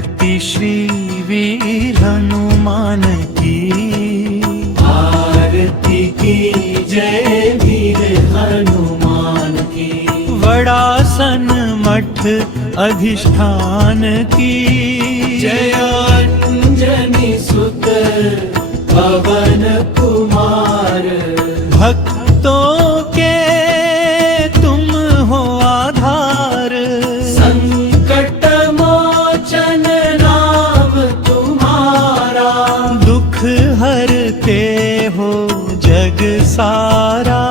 आरती श्री वीर हनुमान की, आरती की जय वीर हनुमान की। वड़ासन मठ अधिष्ठान की, जय अंजनी सुत पवन कुमार। भक्तों के तुम हो आधार, संकट मोचन नाम तुम्हारा। दुख हरते हो जग सारा।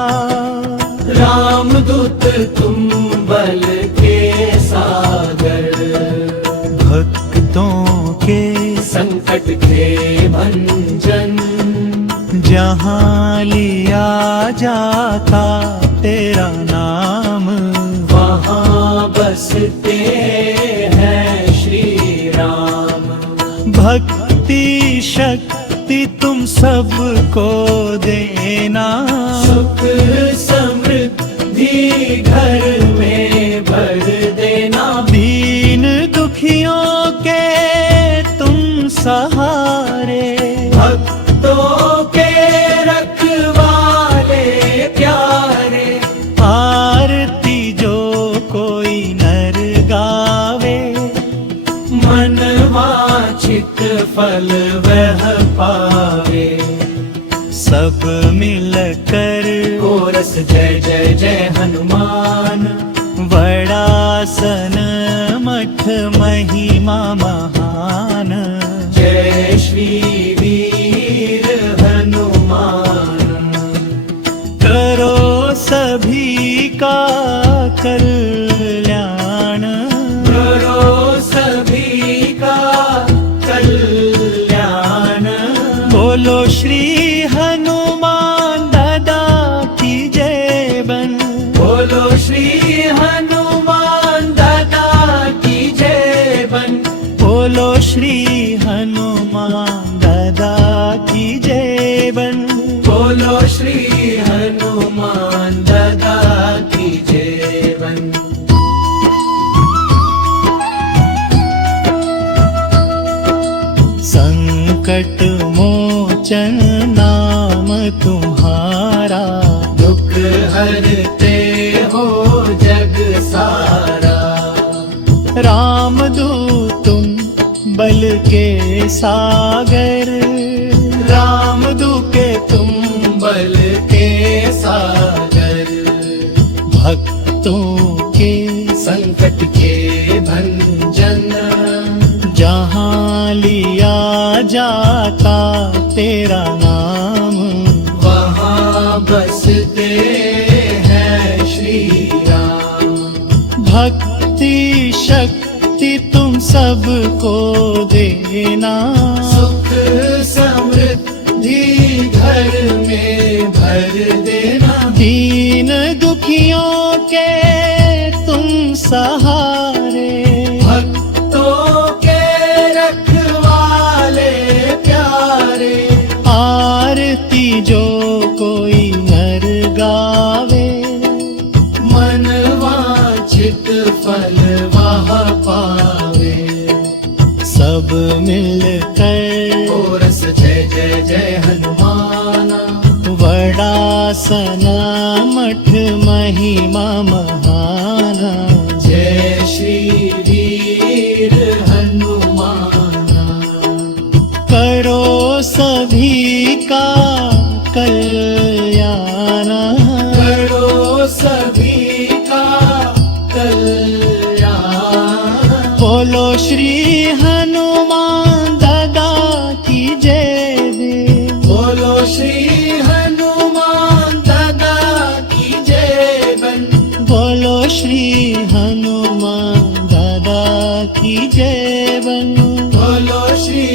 रामदूत तुम बल के सागर, भक्तों के संकट के भंजन। जहाँ लिया जाता तेरा नाम, वहाँ बसते हैं श्री राम। भक्ति शक्ति तुम सबको देना, सुख समृद्धि घर में भर देना। दीन दुखियों के तुम सहारे, भक्तों के रखवाले प्यारे। आरती जो कोई नर गावे, मन वांछित फल वह पावे। सब मिलकर कोरस जय जय जय हनुमान। वड़ासन मठ महिमा महान, जय श्री वीर हनुमान। करो सभी का कल्याण, करो सभी का कल्याण। बोलो श्री हनुमान दादा की जय बन, बोलो श्री हनुमान दादा की जय बन। बोलो श्री हनुमान दादा की जय बन। बोलो श्री हनुमान दादा की जय बन। संकट मोचन नाम तुम्हारा, दुख हरते हो जग सारा। रामदूत तुम बल के सागर, रामदूत के तुम बल के सागर। भक्तों के संकट के भंजन। जहाँ लिया जाता तेरा नाम, वहाँ बसते हैं श्री राम। भक्ति शक्ति तुम सबको देना, सुख समृद्धि घर में भर देना। दीन दुखियों के तुम सहारे, भक्तों के रखवाले प्यारे। आरती जो कोई नर गावे, मन वांछित फल वह पावे। सब मिलकर कोरस जय जय जय हनुमाना। वड़ासन मठ महिमा महाना, जय श्री वीर हनुमाना। करो सभी का कल्याण, करो सभी का कल्याण। बोलो श्री हनुमान दादा की जय दे। बोलो श्री हनुमान दादा की जय बन। बोलो श्री हनुमान दादा की जय बन। बोलो श्री